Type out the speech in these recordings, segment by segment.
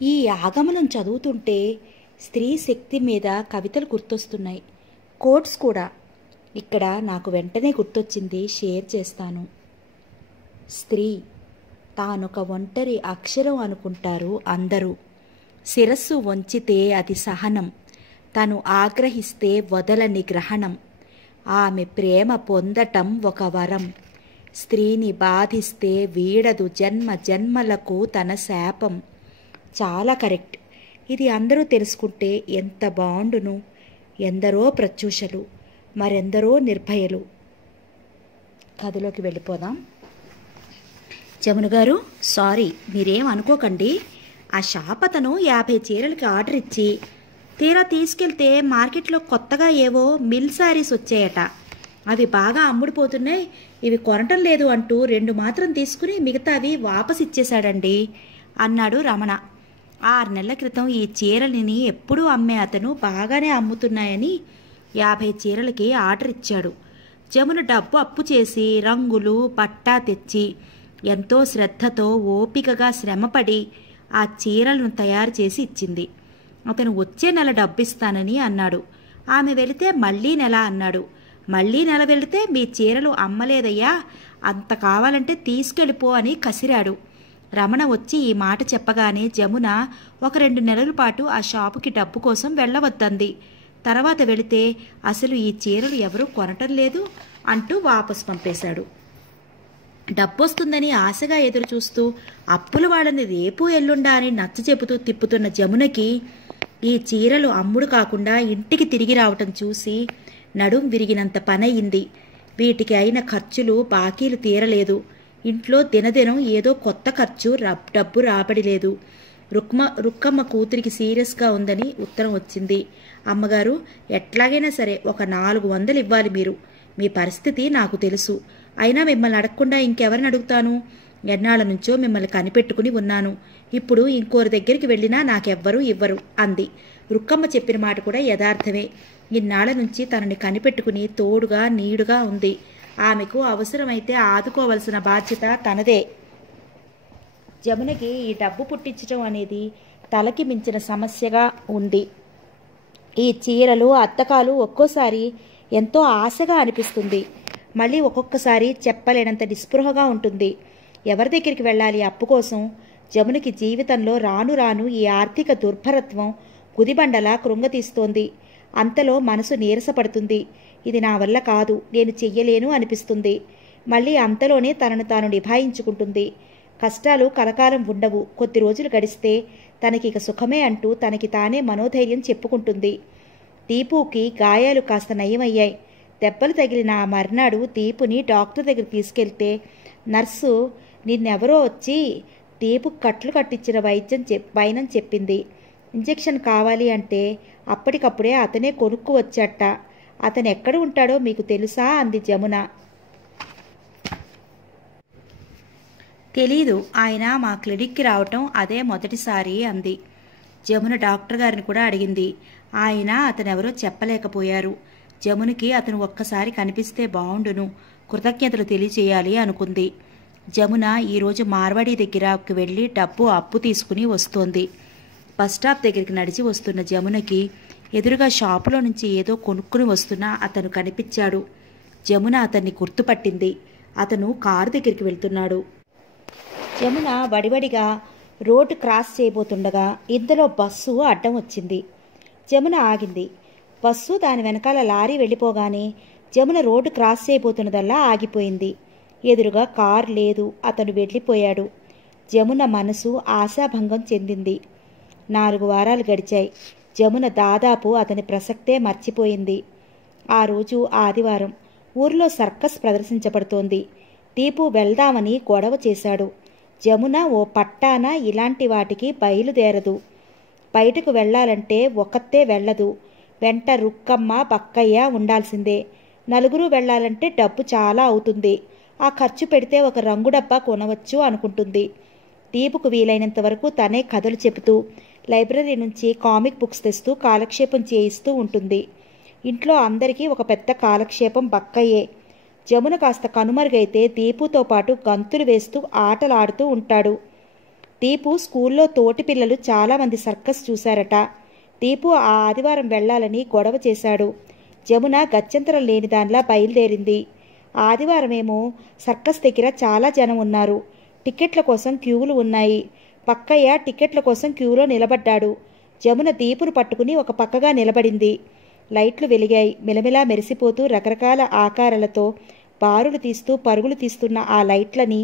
ఈ ఆగమనం చదువుతుంటే స్త్రీ శక్తి మీద కవితలు గుర్తొస్తున్నాయి, కోట్స్ కూడా. ఇక్కడ నాకు వెంటనే గుర్తొచ్చింది, షేర్ చేస్తాను. స్త్రీ తానొక ఒంటరి అక్షరం అనుకుంటారు అందరూ. శిరస్సు వంచితే అది సహనం, తను ఆగ్రహిస్తే వదలని గ్రహణం. ఆమె ప్రేమ పొందటం ఒక వరం, స్త్రీని బాధిస్తే వీడదు జన్మ జన్మలకు తన శాపం. చాలా కరెక్ట్. ఇది అందరూ తెలుసుకుంటే ఎంత బాగుండును. ఎందరో ప్రత్యూషలు, మరెందరో నిర్భయలు. కథలోకి వెళ్ళిపోదాం. జమున గారు, సారీ, మీరేం అనుకోకండి. ఆ షాప్ అతను 50 చీరలకి ఆర్డర్ ఇచ్చి తీరా తీసుకెళ్తే మార్కెట్లో కొత్తగా ఏవో మిల్ శారీస్ వచ్చాయట. అవి బాగా అమ్ముడిపోతున్నాయి, ఇవి కొనటం లేదు అంటూ 2 మాత్రం తీసుకుని మిగతావి వాపస్ ఇచ్చేశాడండి అన్నాడు రమణ. 6 నెలల క్రితం ఈ చీరలని ఎప్పుడూ అమ్మే అతను బాగానే అమ్ముతున్నాయని 50 చీరలకి ఆర్డర్ ఇచ్చాడు. జమున డబ్బు అప్పు చేసి రంగులు పట్టా తెచ్చి ఎంతో శ్రద్ధతో ఓపికగా శ్రమపడి ఆ చీరలను తయారు చేసి ఇచ్చింది. అతను వచ్చే నెల డబ్బిస్తానని అన్నాడు. ఆమె వెళితే మళ్ళీ నెల అన్నాడు. మళ్ళీ నెల వెళితే మీ చీరలు అమ్మలేదయ్యా, అంత కావాలంటే తీసుకెళ్ళిపో అని కసిరాడు. రమణ వచ్చి ఈ మాట చెప్పగానే జమున ఒక 2 నెలల పాటు ఆ షాపుకి డబ్బు కోసం వెళ్ళవద్దంది. తర్వాత వెళితే అసలు ఈ చీరలు ఎవరూ కొనటం లేదు అంటూ వాపసు పంపేశాడు. డబ్బొస్తుందని ఆశగా ఎదురుచూస్తూ అప్పుల వాళ్ళని రేపు ఎల్లుండా అని నచ్చ చెబుతూ తిప్పుతున్న జమునకి ఈ చీరలు అమ్ముడు కాకుండా ఇంటికి తిరిగి రావటం చూసి నడుం విరిగినంత పనయింది. వీటికి అయిన ఖర్చులు బాకీలు తీరలేదు. ఇంట్లో దినదినం ఏదో కొత్త ఖర్చు, డబ్బు రాబడి లేదు. రుక్కమ్మ కూతురికి సీరియస్గా ఉందని ఉత్తరం వచ్చింది. అమ్మగారు, ఎట్లాగైనా సరే ఒక 400 ఇవ్వాలి మీరు. మీ పరిస్థితి నాకు తెలుసు. అయినా మిమ్మల్ని అడగకుండా ఇంకెవరిని అడుగుతాను? ఎన్నాళ్ళ నుంచో మిమ్మల్ని కనిపెట్టుకుని ఉన్నాను. ఇప్పుడు ఇంకోరి దగ్గరికి వెళ్ళినా నాకెవ్వరూ ఇవ్వరు అంది. రుక్కమ్మ చెప్పిన మాట కూడా యథార్థమే. ఇన్నాళ్ల నుంచి తనని కనిపెట్టుకుని తోడుగా నీడుగా ఉంది. ఆమెకు అవసరమైతే ఆదుకోవలసిన బాధ్యత తనదే. జమునకి ఈ డబ్బు పుట్టించడం అనేది తలకి మించిన సమస్యగా ఉంది. ఈ చీరలు అద్దకాలు ఒక్కోసారి ఎంతో ఆశగా అనిపిస్తుంది, మళ్ళీ ఒక్కొక్కసారి చెప్పలేనంత నిస్పృహగా ఉంటుంది. ఎవరి దగ్గరికి వెళ్ళాలి అప్పు కోసం? జమునకి జీవితంలో రాను రాను ఈ ఆర్థిక దుర్భరత్వం కుదిబండలా కృంగతీస్తోంది. అంతలో మనసు నీరసపడుతుంది. ఇది నా వల్ల కాదు, నేను చెయ్యలేను అనిపిస్తుంది. మళ్ళీ అంతలోనే తనను తాను నిభాయించుకుంటుంది. కష్టాలు కలకాలం ఉండవు, కొద్ది రోజులు గడిస్తే తనకిక సుఖమే అంటూ తనకి తానే మనోధైర్యం చెప్పుకుంటుంది. దీపుకి గాయాలు కాస్త నయమయ్యాయి. దెబ్బలు తగిలిన ఆ మర్నాడు దీపుని డాక్టర్ దగ్గర తీసుకెళ్తే నర్సు నిన్నెవరో వచ్చి దీపు కట్లు కట్టించిన వైనం చెప్పింది. ఇంజెక్షన్ కావాలి అంటే అప్పటికప్పుడే అతనే కొనుక్కు వచ్చాట. అతను ఎక్కడ ఉంటాడో మీకు తెలుసా అంది జమున. తెలీదు, ఆయన మా క్లినిక్కి రావటం అదే మొదటిసారి అంది. జమున డాక్టర్ గారిని కూడా అడిగింది. ఆయన అతనెవరో చెప్పలేకపోయారు. జమునికి అతను ఒక్కసారి కనిపిస్తే బావుండును, కృతజ్ఞతలు తెలియచేయాలి అనుకుంది. జమున ఈరోజు మార్వాడి దగ్గరకు వెళ్ళి డబ్బు అప్పు తీసుకుని వస్తోంది. బస్టాప్ దగ్గరికి నడిచి వస్తున్న జమునకి ఎదురుగా షాపులో నుంచి ఏదో కొనుక్కుని వస్తున్నా అతను కనిపించాడు. జమున అతన్ని గుర్తుపట్టింది. అతను కారు దగ్గరికి వెళ్తున్నాడు. జమున వడివడిగా రోడ్డు క్రాస్ చేయబోతుండగా ఇంతలో బస్సు అడ్డం వచ్చింది. జమున ఆగింది. బస్సు దాని వెనకాల లారీ వెళ్ళిపోగానే జమున రోడ్డు క్రాస్ చేయబోతున్నదల్లా ఆగిపోయింది. ఎదురుగా కారు లేదు, అతను వెళ్ళిపోయాడు. జమున మనసు ఆశాభంగం చెందింది. 4 వారాలు గడిచాయి. జమున దాదాపు అతని ప్రసక్తే మర్చిపోయింది. ఆ రోజు ఆదివారం. ఊర్లో సర్కస్ ప్రదర్శించబడుతోంది. దీపు వెళ్దామని గొడవ చేశాడు. జమున ఓ పట్టాన ఇలాంటి వాటికి బయలుదేరదు. బయటకు వెళ్లాలంటే ఒక్కతే వెళ్ళదు, వెంట రుక్కమ్మ బక్కయ్య ఉండాల్సిందే. 4 వెళ్లాలంటే డబ్బు చాలా అవుతుంది. ఆ ఖర్చు పెడితే ఒక రంగు డబ్బా కొనవచ్చు అనుకుంటుంది. దీపుకు వీలైనంత వరకు తనే కథలు చెబుతూ లైబ్రరీ నుంచి కామిక్ బుక్స్ తెస్తూ కాలక్షేపం చేయిస్తూ ఉంటుంది. ఇంట్లో అందరికీ ఒక పెద్ద కాలక్షేపం బక్కయ్యే. జమున కాస్త కనుమరుగైతే దీపుతో పాటు గంతులు వేస్తూ ఆటలాడుతూ ఉంటాడు. దీపు స్కూల్లో తోటి పిల్లలు చాలామంది సర్కస్ చూశారట. దీపు ఆ ఆదివారం వెళ్లాలని గొడవ చేశాడు. జమున గత్యంతరం లేని దానిలా బయలుదేరింది. ఆదివారమేమో సర్కస్ దగ్గర చాలా జనం ఉన్నారు. టికెట్ల కోసం క్యూలు ఉన్నాయి. పక్కయ్య టికెట్ల కోసం క్యూలో నిలబడ్డాడు. జమున దీపును పట్టుకుని ఒక పక్కగా నిలబడింది. లైట్లు వెలిగాయి. మిలమిలా మెరిసిపోతూ రకరకాల ఆకారాలతో బారులు తీస్తూ పరుగులు తీస్తున్న ఆ లైట్లని,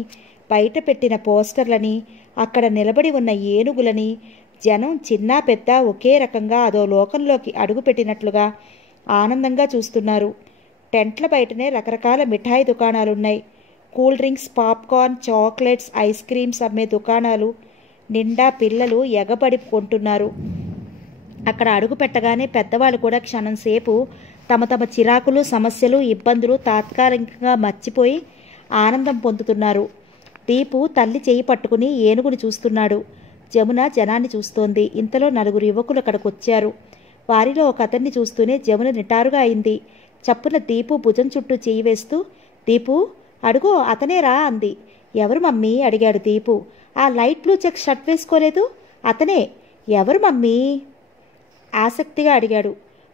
బయట పెట్టిన పోస్టర్లని, అక్కడ నిలబడి ఉన్న ఏనుగులని జనం చిన్నా పెద్ద ఒకే రకంగా అదో లోకంలోకి అడుగుపెట్టినట్లుగా ఆనందంగా చూస్తున్నారు. టెంట్ల బయటనే రకరకాల మిఠాయి దుకాణాలున్నాయి. Cool drinks, popcorn, chocolates, ice creams అమ్మే దుకాణాలు నిండా పిల్లలు ఎగబడి కొంటున్నారు. అక్కడ అడుగు పెట్టగానే పెద్దవాళ్ళు కూడా క్షణం సేపు తమ తమ చిరాకులు, సమస్యలు, ఇబ్బందులు తాత్కాలికంగా మర్చిపోయి ఆనందం పొందుతున్నారు. దీపు తల్లి చేయి పట్టుకుని ఏనుగుని చూస్తున్నాడు. జమున జనాన్ని చూస్తోంది. ఇంతలో 4 యువకులు అక్కడికొచ్చారు. వారిలో ఒక అతన్ని చూస్తూనే జమున నిటారుగా అయింది. చప్పున దీపు భుజం చుట్టూ చేయి వేస్తూ, దీపు అడుగో అతనేరా అంది. ఎవరు మమ్మీ అడిగాడు దీపు. ఆ లైట్ బ్లూ చెక్ షర్ట్ వేసుకోలేదు అతనే. ఎవరు మమ్మీ ఆసక్తిగా అడిగాడు.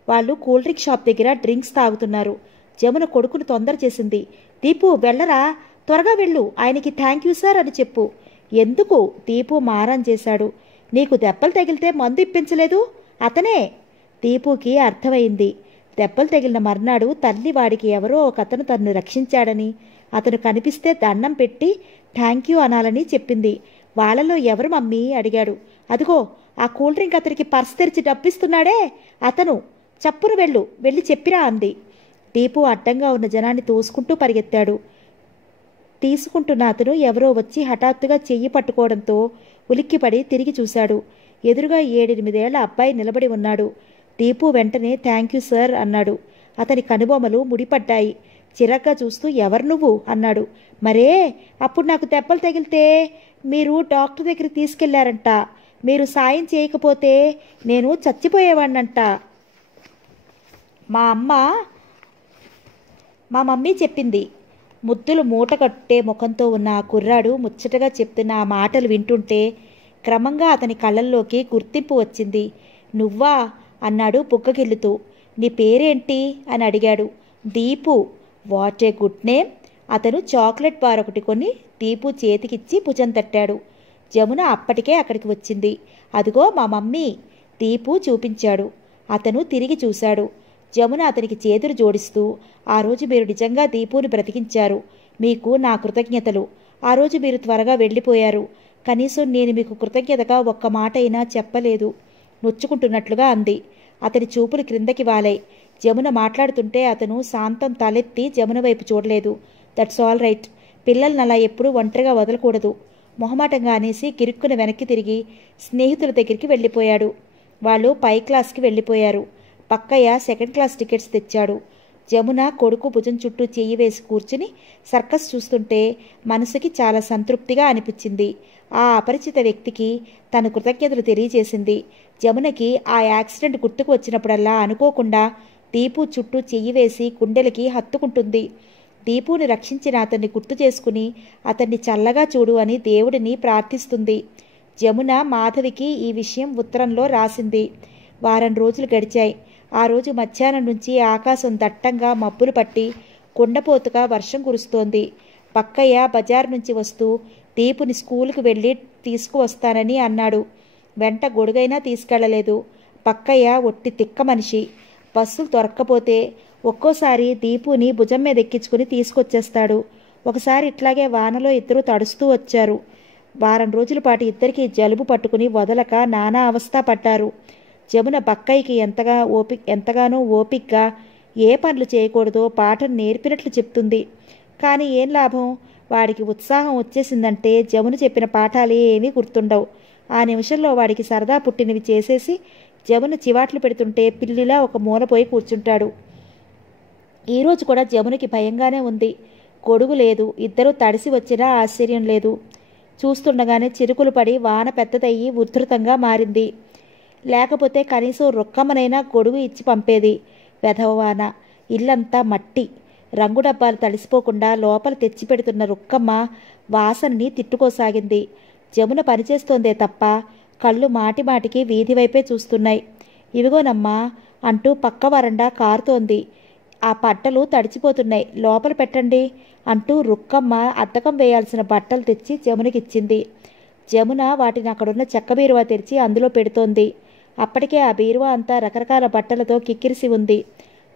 వాళ్ళు కూల్ డ్రింక్ షాప్ దగ్గర డ్రింక్స్ తాగుతున్నారు. జమున కొడుకును తొందర చేసింది. దీపు వెళ్ళరా, త్వరగా వెళ్ళు, ఆయనకి థ్యాంక్ యూ సార్ అని చెప్పు. ఎందుకు? దీపు మారం చేశాడు. నీకు దెబ్బలు తగిలితే మందు ఇప్పించలేదు అతనే. దీపుకి అర్థమైంది. దెబ్బలు తగిలిన మర్నాడు తల్లి వాడికి ఎవరో ఒక అతను తన్ను రక్షించాడని, అతను కనిపిస్తే దండం పెట్టి థ్యాంక్ యూ అనాలని చెప్పింది. వాళ్ళలో ఎవరు మమ్మీ అడిగాడు. అదిగో ఆ కూల్ డ్రింక్ అతనికి పర్స్ తెరిచి డబ్బిస్తున్నాడే అతను. చప్పును వెళ్ళి చెప్పిరా అంది. దీపు అడ్డంగా ఉన్న జనాన్ని తోసుకుంటూ పరిగెత్తాడు. తీసుకుంటున్న అతను ఎవరో వచ్చి హఠాత్తుగా చెయ్యి పట్టుకోవడంతో ఉలిక్కిపడి తిరిగి చూశాడు. ఎదురుగా 7-8 ఏళ్ల అబ్బాయి నిలబడి ఉన్నాడు. దీపు వెంటనే థ్యాంక్ యూ సార్ అన్నాడు. అతని కనుబొమ్మలు ముడిపడ్డాయి. చిరాగ్గా చూస్తూ ఎవరు నువ్వు అన్నాడు. మరే అప్పుడు నాకు దెబ్బలు తగిలితే మీరు డాక్టర్ దగ్గరికి తీసుకెళ్లారంట. మీరు సాయం చేయకపోతే నేను చచ్చిపోయేవాడినంట. మా మమ్మీ చెప్పింది. ముద్దులు మూటకట్టే ముఖంతో ఉన్న ఆ కుర్రాడు ముచ్చటగా చెప్తున్న ఆ మాటలు వింటుంటే క్రమంగా అతని కళ్ళల్లోకి గుర్తింపు వచ్చింది. నువ్వా అన్నాడు బుగ్గగిల్లుతూ. నీ పేరేంటి అని అడిగాడు. Deepu. What a good name. అతను చాక్లెట్ బార్ ఒకటి కొని దీపు చేతికిచ్చి భుజం తట్టాడు. జమున అప్పటికే అక్కడికి వచ్చింది. అదిగో మా మమ్మీ. దీపు చూపించాడు. అతను తిరిగి చూశాడు. జమున అతనికి చేతులు జోడిస్తూ, ఆ రోజు మీరు నిజంగా దీపుని బ్రతికించారు. మీకు నా కృతజ్ఞతలు. ఆ రోజు మీరు త్వరగా వెళ్ళిపోయారు. కనీసం నేను మీకు కృతజ్ఞతగా ఒక్క మాట అయినా చెప్పలేదు నొచ్చుకుంటున్నట్లుగా అంది. అతని చూపులు క్రిందకి వాలాయి. జమున మాట్లాడుతుంటే అతను శాంతం తలెత్తి జమున వైపు చూడలేదు. That's all right. పిల్లల్ని అలా ఎప్పుడూ ఒంటరిగా వదలకూడదు మొహమాటంగా అనేసి గిరుక్కున వెనక్కి తిరిగి స్నేహితుల దగ్గరికి వెళ్ళిపోయాడు. వాళ్ళు పై క్లాస్కి వెళ్ళిపోయారు. పక్కయ్య 2nd క్లాస్ టికెట్స్ తెచ్చాడు. జమున కొడుకు భుజం చుట్టూ చెయ్యి వేసి కూర్చుని సర్కస్ చూస్తుంటే మనసుకి చాలా సంతృప్తిగా అనిపించింది. ఆ అపరిచిత వ్యక్తికి తన కృతజ్ఞతలు తెలియజేసింది. జమునకి ఆ యాక్సిడెంట్ గుర్తుకు వచ్చినప్పుడల్లా అనుకోకుండా దీపు చుట్టూ చెయ్యి వేసి గుండెలకి హత్తుకుంటుంది. దీపుని రక్షించిన అతన్ని గుర్తు చేసుకుని అతన్ని చల్లగా చూడు అని దేవుడిని ప్రార్థిస్తుంది. జమున మాధవికి ఈ విషయం ఉత్తరంలో రాసింది. వారం రోజులు గడిచాయి. ఆ రోజు మధ్యాహ్నం నుంచి ఆకాశం దట్టంగా మబ్బులు పట్టి కుండపోతుగా వర్షం కురుస్తోంది. పక్కయ్య బజార్ నుంచి వస్తూ దీపుని స్కూలుకు వెళ్ళి తీసుకువస్తానని అన్నాడు. వెంట గొడుగైనా తీసుకెళ్లలేదు. పక్కయ్య ఒట్టి తిక్క మనిషి. బస్సులు దొరక్కపోతే ఒక్కోసారి దీపుని భుజం మీద ఎక్కించుకుని తీసుకొచ్చేస్తాడు. ఒకసారి ఇట్లాగే వానలో ఇద్దరు తడుస్తూ వచ్చారు. వారం రోజుల పాటు ఇద్దరికీ జలుబు పట్టుకుని వదలక నానా అవస్థ పడ్డారు. జమున బక్కయ్యకి ఎంతగానో ఓపిగ్గా ఏ పనులు చేయకూడదో పాఠం నేర్పినట్లు చెప్తుంది. కానీ ఏం లాభం? వాడికి ఉత్సాహం వచ్చేసిందంటే జమున చెప్పిన పాఠాలు ఏమీ గుర్తుండవు. ఆ నిమిషంలో వాడికి సరదా పుట్టినవి చేసేసి జమున చివాట్లు పెడుతుంటే పిల్లిలా ఒక మూలపోయి కూర్చుంటాడు. ఈరోజు కూడా జమునకి భయంగానే ఉంది. గొడుగు లేదు. ఇద్దరూ తడిసి వచ్చినా ఆశ్చర్యం లేదు. చూస్తుండగానే చిరుకులు పడి వాన పెద్దదయ్యి ఉధృతంగా మారింది. లేకపోతే కనీసం రొక్కమ్మనైనా గొడుగు ఇచ్చి పంపేది. వెధవవాన. ఇల్లంతా మట్టి. రంగు డబ్బాలు తడిసిపోకుండా లోపల తెచ్చిపెడుతున్న రుక్కమ్మ వాసనని తిట్టుకోసాగింది. జమున పనిచేస్తోందే తప్ప కళ్ళు మాటిమాటికి వీధి వైపే చూస్తున్నాయి. ఇవిగోనమ్మా అంటూ పక్క వరండా కారుతోంది. ఆ బట్టలు తడిచిపోతున్నాయి, లోపల పెట్టండి అంటూ రుక్కమ్మ అద్దకం వేయాల్సిన బట్టలు తెచ్చి జమునకిచ్చింది. జమున వాటిని అక్కడున్న చెక్క బీరువా తెరిచి అందులో పెడుతోంది. అప్పటికే ఆ బీరువా అంతా రకరకాల బట్టలతో కిక్కిరిసి ఉంది.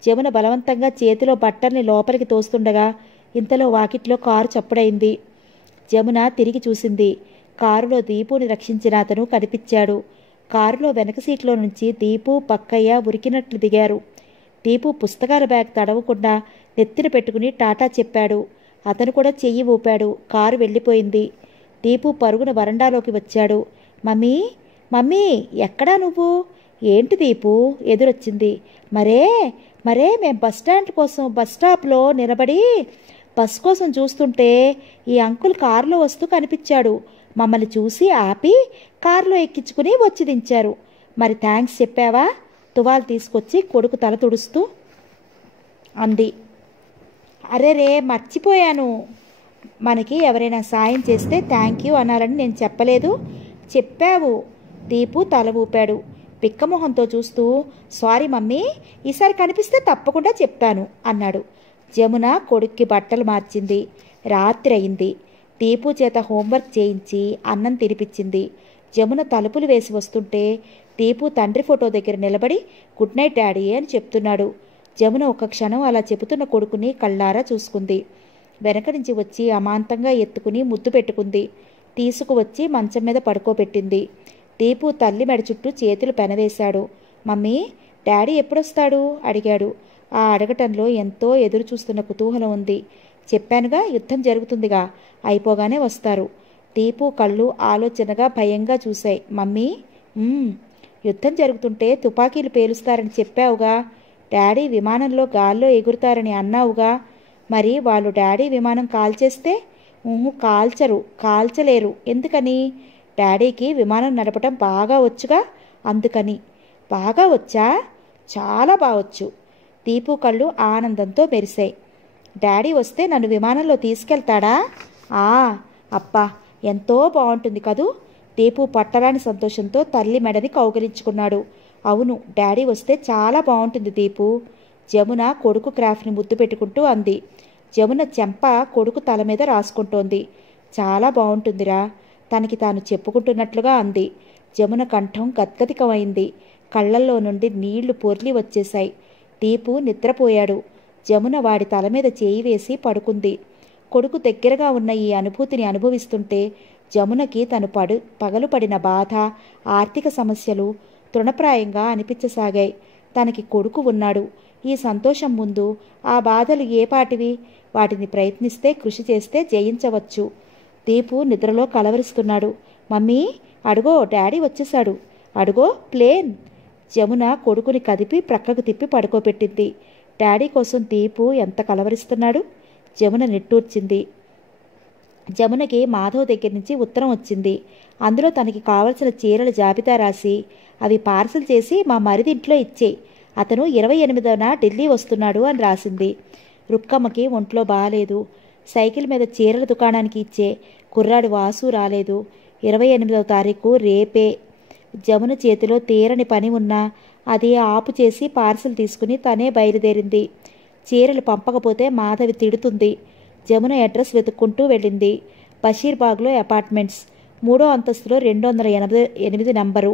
జమున బలవంతంగా చేతిలో బట్టల్ని లోపలికి తోస్తుండగా ఇంతలో వాకిట్లో కారు చప్పుడైంది. జమున తిరిగి చూసింది. కారులో దీపుని రక్షించిన అతను కనిపించాడు. కారులో వెనక సీట్లో నుంచి దీపు, పక్కయ్య ఉరికినట్లు దిగారు. దీపు పుస్తకాల బ్యాగ్ తడవకుండా నెత్తిన పెట్టుకుని టాటా చెప్పాడు. అతను కూడా చెయ్యి ఊపాడు. కారు వెళ్ళిపోయింది. దీపు పరుగున వరండాలోకి వచ్చాడు. మమ్మీ, మమ్మీ, ఎక్కడా నువ్వు? ఏంటి దీపు? ఎదురొచ్చింది. మరే మేం బస్ స్టాప్లో నిలబడి బస్ కోసం చూస్తుంటే ఈ అంకుల్ కారులో వస్తూ కనిపించాడు. మమ్మల్ని చూసి ఆపి కారులో ఎక్కించుకుని వచ్చి దించారు. మరి థ్యాంక్స్ చెప్పావా? తువాలు తీసుకొచ్చి కొడుకు తల తుడుస్తూ అంది. అరే మర్చిపోయాను. మనకి ఎవరైనా సాయం చేస్తే థ్యాంక్ యూ అనాలని నేను చెప్పలేదు. చెప్పావు. దీపు తల ఊపాడు పిక్కమొహంతో చూస్తూ. సారీ మమ్మీ, ఈసారి కనిపిస్తే తప్పకుండా చెప్తాను అన్నాడు. జమున కొడుక్కి బట్టలు మార్చింది. రాత్రి అయింది. దీపు చేత హోంవర్క్ చేయించి అన్నం తినిపించింది. జమున తలుపులు వేసి వస్తుంటే దీపు తండ్రి ఫోటో దగ్గర నిలబడి గుడ్ నైట్ డాడీ అని చెప్తున్నాడు. జమున ఒక క్షణం అలా చెబుతున్న కొడుకుని కళ్ళారా చూసుకుంది. వెనక నుంచి వచ్చి అమాంతంగా ఎత్తుకుని ముద్దు పెట్టుకుంది. తీసుకువచ్చి మంచం మీద పడుకోబెట్టింది. దీపు తల్లి మెడ చుట్టూ చేతులు పెనవేశాడు. మమ్మీ, డాడీ ఎప్పుడొస్తాడు అడిగాడు. ఆ అడగటంలో ఎంతో ఎదురు చూస్తున్న కుతూహలం ఉంది. చెప్పానుగా, యుద్ధం జరుగుతుందిగా, అయిపోగానే వస్తారు. దీపు కళ్ళు ఆలోచనగా భయంగా చూశాయి. మమ్మీ, యుద్ధం జరుగుతుంటే తుపాకీలు పేలుస్తారని చెప్పావుగా. డాడీ విమానంలో గాల్లో ఎగురుతారని అన్నావుగా. మరి వాళ్ళు డాడీ విమానం కాల్చేస్తే? కాల్చలేరు. ఎందుకని? డాడీకి విమానం నడపటం బాగా వచ్చుగా, అందుకని. బాగా వచ్చా? చాలా బాగొచ్చు. దీపు కళ్ళు ఆనందంతో మెరిశాయి. డాడీ వస్తే నన్ను విమానంలో తీసుకెళ్తాడా? అబ్బా, ఎంతో బాగుంటుంది కదూ. దీపు పట్టరాని సంతోషంతో తల్లి మెడని కౌగిలించుకున్నాడు. అవును, డాడీ వస్తే చాలా బాగుంటుంది దీపు. జమున కొడుకు క్రాఫ్ట్ని ముద్దు పెట్టుకుంటూ అంది. జమున చెంప కొడుకు తల మీద రాసుకుంటోంది. చాలా బాగుంటుందిరా, తనకి తాను చెప్పుకుంటున్నట్లుగా అంది. జమున కంఠం గద్గదికమైంది. కళ్ళల్లో నుండి నీళ్లు పొర్లి వచ్చేశాయి. దీపు నిద్రపోయాడు. జమున వాడి తల మీద చేయి వేసి పడుకుంది. కొడుకు దగ్గరగా ఉన్న ఈ అనుభూతిని అనుభవిస్తుంటే జమునకి తను పగలు పడిన బాధ, ఆర్థిక సమస్యలు తృణప్రాయంగా అనిపించసాగాయి. తనకి కొడుకు ఉన్నాడు. ఈ సంతోషం ముందు ఆ బాధలు ఏపాటివి? వాటిని ప్రయత్నిస్తే, కృషి చేస్తే జయించవచ్చు. దీపు నిద్రలో కలవరిస్తున్నాడు. మమ్మీ, అడుగో డాడీ వచ్చేశాడు, అడుగో ప్లేన్. జమున కొడుకుని కదిపి ప్రక్కకు తిప్పి పడుకోబెట్టింది. డాడీ కోసం దీపు ఎంత కలవరిస్తున్నాడు. జమున నిట్టూర్చింది. జమునకి మాధవ్ దగ్గర నుంచి ఉత్తరం వచ్చింది. అందులో తనకి కావలసిన చీరల జాబితా రాసి అవి పార్సల్ చేసి మా మరిదింట్లో ఇచ్చేయి, అతను 28న ఢిల్లీ వస్తున్నాడు అని రాసింది. రుక్కమ్మకి ఒంట్లో బాగాలేదు. సైకిల్ మీద చీరల దుకాణానికి ఇచ్చే కుర్రాడు వాసు రాలేదు. 28వ తారీఖు రేపే. జమున చేతిలో తీరని పని ఉన్నా అది ఆపు చేసి పార్సల్ తీసుకుని తనే బయలుదేరింది. చీరలు పంపకపోతే మాధవి తిడుతుంది. జమున అడ్రస్ వెతుక్కుంటూ వెళ్ళింది. బషీర్బాగ్లో అపార్ట్మెంట్స్, 3వ అంతస్తులో 288 నంబరు.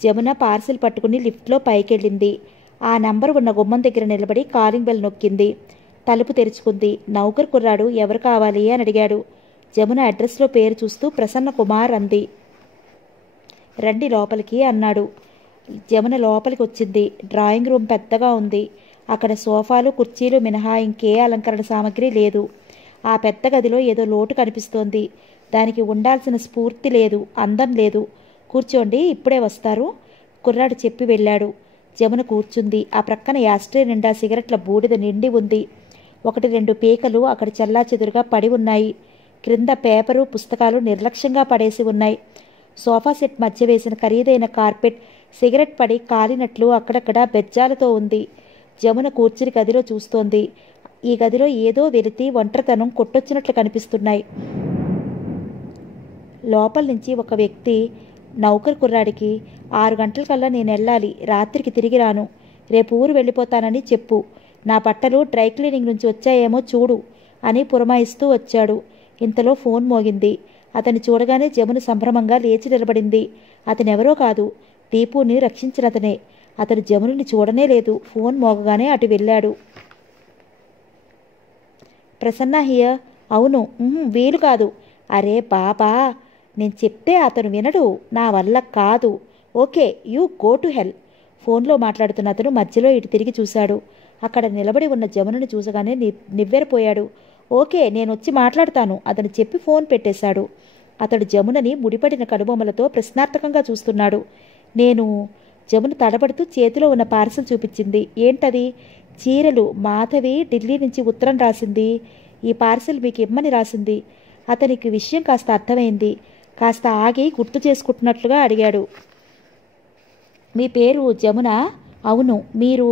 జమున పార్సిల్ పట్టుకుని లిఫ్ట్లో పైకెళ్ళింది. ఆ నంబరు ఉన్న గుమ్మం దగ్గర నిలబడి కాలింగ్ బెల్ నొక్కింది. తలుపు తెరుచుకుంది. నౌకర్ కుర్రాడు ఎవరు కావాలి అని అడిగాడు. జమున అడ్రస్లో పేరు చూస్తూ ప్రసన్న కుమార్ అంది. రండి లోపలికి అన్నాడు. జమున లోపలికి వచ్చింది. డ్రాయింగ్ రూమ్ పెద్దగా ఉంది. అక్కడ సోఫాలు, కుర్చీలు మినహా ఇంకే అలంకరణ సామగ్రి లేదు. ఆ పెద్ద గదిలో ఏదో లోటు కనిపిస్తోంది. దానికి ఉండాల్సిన స్ఫూర్తి లేదు, అందం లేదు. కూర్చోండి, ఇప్పుడే వస్తారు, కుర్రాడు చెప్పి వెళ్ళాడు. జమున కూర్చుంది. ఆ ప్రక్కన యాస్ట్రే నిండా సిగరెట్ల బూడిద నిండి ఉంది. 1-2 పీకలు అక్కడ చెల్లాచెదురుగా పడి ఉన్నాయి. క్రింద పేపరు, పుస్తకాలు నిర్లక్ష్యంగా పడేసి ఉన్నాయి. సోఫా సెట్ మధ్య వేసిన ఖరీదైన కార్పెట్ సిగరెట్ పడి కాలినట్లు అక్కడక్కడ బెజ్జాలతో ఉంది. జమున కూర్చుని గదిలో చూస్తోంది. ఈ గదిలో ఏదో వెలితి, ఒంటరితనం కొట్టొచ్చినట్లు కనిపిస్తున్నాయి. లోపల నుంచి ఒక వ్యక్తి నౌకరు కుర్రాడికి 6 గంటలకల్లా నేను వెళ్ళాలి, రాత్రికి తిరిగి రాను, రేపు ఊరు వెళ్ళిపోతానని చెప్పు, నా బట్టలు డ్రై క్లీనింగ్ నుంచి వచ్చాయేమో చూడు అని పురమాయిస్తూ వచ్చాడు. ఇంతలో ఫోన్ మోగింది. అతన్ని చూడగానే జమున సంభ్రమంగా లేచి నిలబడింది. అతనెవరో కాదు, దీపుని రక్షించినతనే. అతను జమునుని చూడనే లేదు. ఫోన్ మోగగానే అటు వెళ్ళాడు. ప్రసన్న హియర్. అవును. వీలు కాదు. అరే బాబా, నేను చెప్తే అతను వినడు, నా వల్ల కాదు. Okay, you go to hell. ఫోన్లో మాట్లాడుతున్న అతను మధ్యలో ఇటు తిరిగి చూశాడు. అక్కడ నిలబడి ఉన్న జమునుని చూసగానే నివ్వెరపోయాడు. ఓకే, నేను వచ్చి మాట్లాడతాను అతను చెప్పి ఫోన్ పెట్టేశాడు. అతడు జమునని ముడిపడిన కనుబొమ్మలతో ప్రశ్నార్థకంగా చూస్తున్నాడు. నేను జమున తడబడుతూ చేతిలో ఉన్న పార్సల్ చూపించింది. ఏంటది? చీరలు. మాధవి ఢిల్లీ నుంచి ఉత్తరం రాసింది. ఈ పార్సల్ మీకు ఇమ్మని రాసింది. అతనికి విషయం కాస్త అర్థమైంది. కాస్త ఆగి గుర్తు చేసుకుంటున్నట్లుగా అడిగాడు. మీ పేరు జమున? అవును. మీరు?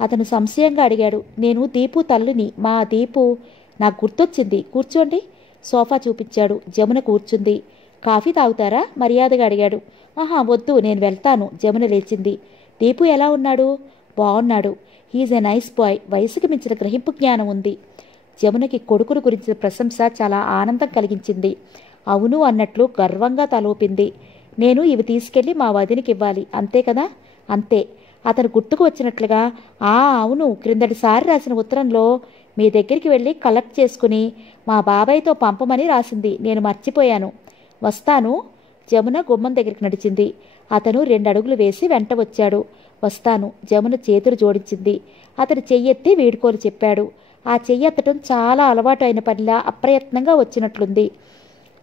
అతను సంశయంగా అడిగాడు. నేను దీపు తల్లిని. మా దీపు. నాకు గుర్తొచ్చింది, కూర్చోండి. సోఫా చూపించాడు. జమున కూర్చుంది. కాఫీ తాగుతారా? మర్యాదగా అడిగాడు. ఆహా, వద్దు, నేను వెళ్తాను. జమున లేచింది. దీపు ఎలా ఉన్నాడు? బాగున్నాడు. He's a nice boy. వయసుకి మించిన గ్రహింపు జ్ఞానం ఉంది. జమునకి కొడుకును గురించిన ప్రశంస చాలా ఆనందం కలిగించింది. అవును అన్నట్లు గర్వంగా తలూపింది. నేను ఇవి తీసుకెళ్లి మా వదినికి ఇవ్వాలి, అంతే కదా? అంతే. అతను గుర్తుకు వచ్చినట్లుగా, అవును, క్రిందటిసారి రాసిన ఉత్తరంలో మీ దగ్గరికి వెళ్ళి కలెక్ట్ చేసుకుని మా బాబాయ్తో పంపమని రాసింది. నేను మర్చిపోయాను. వస్తాను. జమున గుమ్మం దగ్గరికి నడిచింది. అతను 2 అడుగులు వేసి వెంట వచ్చాడు. వస్తాను. జమున చేతులు జోడించింది. అతను చెయ్యెత్తి వీడుకోలు చెప్పాడు. ఆ చెయ్యెత్తటం చాలా అలవాటు అయిన పనిలా అప్రయత్నంగా వచ్చినట్లుంది.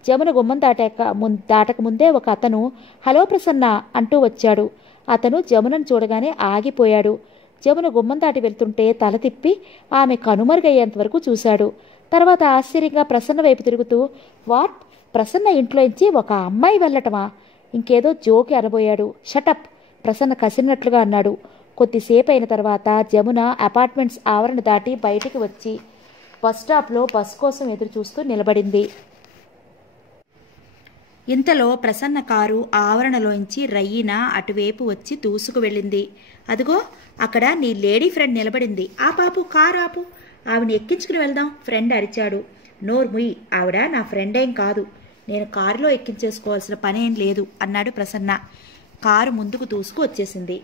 జమున గుమ్మం దాటక ముందే ఒక అతను హలో ప్రసన్న అంటూ వచ్చాడు. అతను జమునను చూడగానే ఆగిపోయాడు. జమున గుమ్మం దాటి వెళ్తుంటే తల తిప్పి ఆమె కనుమరుగయ్యేంత వరకు చూశాడు. తర్వాత ఆశ్చర్యంగా ప్రసన్న వైపు తిరుగుతూ, వాట్, ప్రసన్న ఇంట్లోంచి ఒక అమ్మాయి వెళ్ళటమా? ఇంకేదో జోకి అనబోయాడు. షటప్, ప్రసన్న కసిరినట్లుగా అన్నాడు. కొద్దిసేపు అయిన తర్వాత జమున అపార్ట్మెంట్స్ ఆవరణ దాటి బయటికి వచ్చి బస్టాప్లో బస్ కోసం ఎదురు చూస్తూ నిలబడింది. ఇంతలో ప్రసన్న కారు ఆవరణలోంచి రయ్యిన అటువైపు వచ్చి దూసుకు వెళ్ళింది. అదిగో అక్కడ నీ లేడీ ఫ్రెండ్ నిలబడింది. ఆ పాపు, కారు ఆపు, ఆవిడని ఎక్కించుకుని వెళ్దాం, ఫ్రెండ్ అరిచాడు. నోర్ముయ్, ఆవిడ నా ఫ్రెండ్ ఏం కాదు, నేను కారులో ఎక్కించేసుకోవాల్సిన పనేం లేదు అన్నాడు ప్రసన్న. కారు ముందుకు దూసుకు వచ్చేసింది.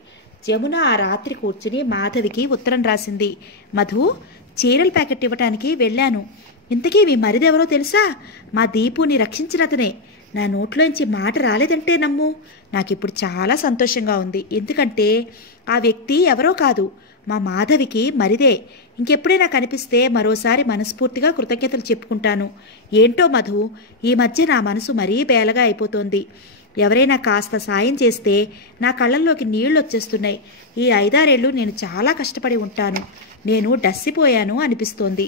జమున ఆ రాత్రి కూర్చుని మాధవికి ఉత్తరం రాసింది. మధు, చీరల ప్యాకెట్ ఇవ్వటానికి వెళ్ళాను. ఇంతకీ మీ మరిదెవరో తెలుసా? మా దీపుని రక్షించినతనే. నా నోట్లోంచి మాట రాలేదంటే నమ్ము. నాకిప్పుడు చాలా సంతోషంగా ఉంది. ఎందుకంటే ఆ వ్యక్తి ఎవరో కాదు, మా మాధవికి మరిదే. ఇంకెప్పుడైనా కనిపిస్తే మరోసారి మనస్ఫూర్తిగా కృతజ్ఞతలు చెప్పుకుంటాను. ఏంటో మధు, ఈ మధ్య నా మనసు మరీ బేలగా అయిపోతోంది. ఎవరైనా కాస్త సాయం చేస్తే నా కళ్ళల్లోకి నీళ్లు వచ్చేస్తున్నాయి. ఈ 5-6 ఏళ్ళు నేను చాలా కష్టపడి ఉంటాను. నేను డస్సిపోయాను అనిపిస్తోంది.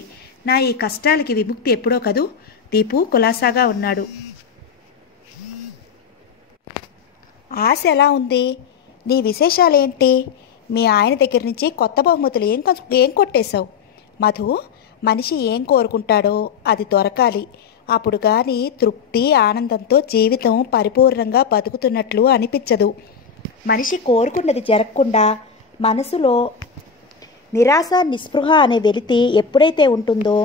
నా ఈ కష్టాలకి విముక్తి ఎప్పుడో కదూ. దీపు కులాసాగా ఉన్నాడు. ఆశ ఎలా ఉంది? నీ విశేషాలేంటి? మీ ఆయన దగ్గర నుంచి కొత్త బహుమతులు ఏం కొట్టేశావు? మధు, మనిషి ఏం కోరుకుంటాడో అది దొరకాలి. అప్పుడు కానీ తృప్తి ఆనందంతో జీవితం పరిపూర్ణంగా బతుకుతున్నట్లు అనిపించదు. మనిషి కోరుకున్నది జరగకుండా మనసులో నిరాశ నిస్పృహ అనే వెలితి ఎప్పుడైతే ఉంటుందో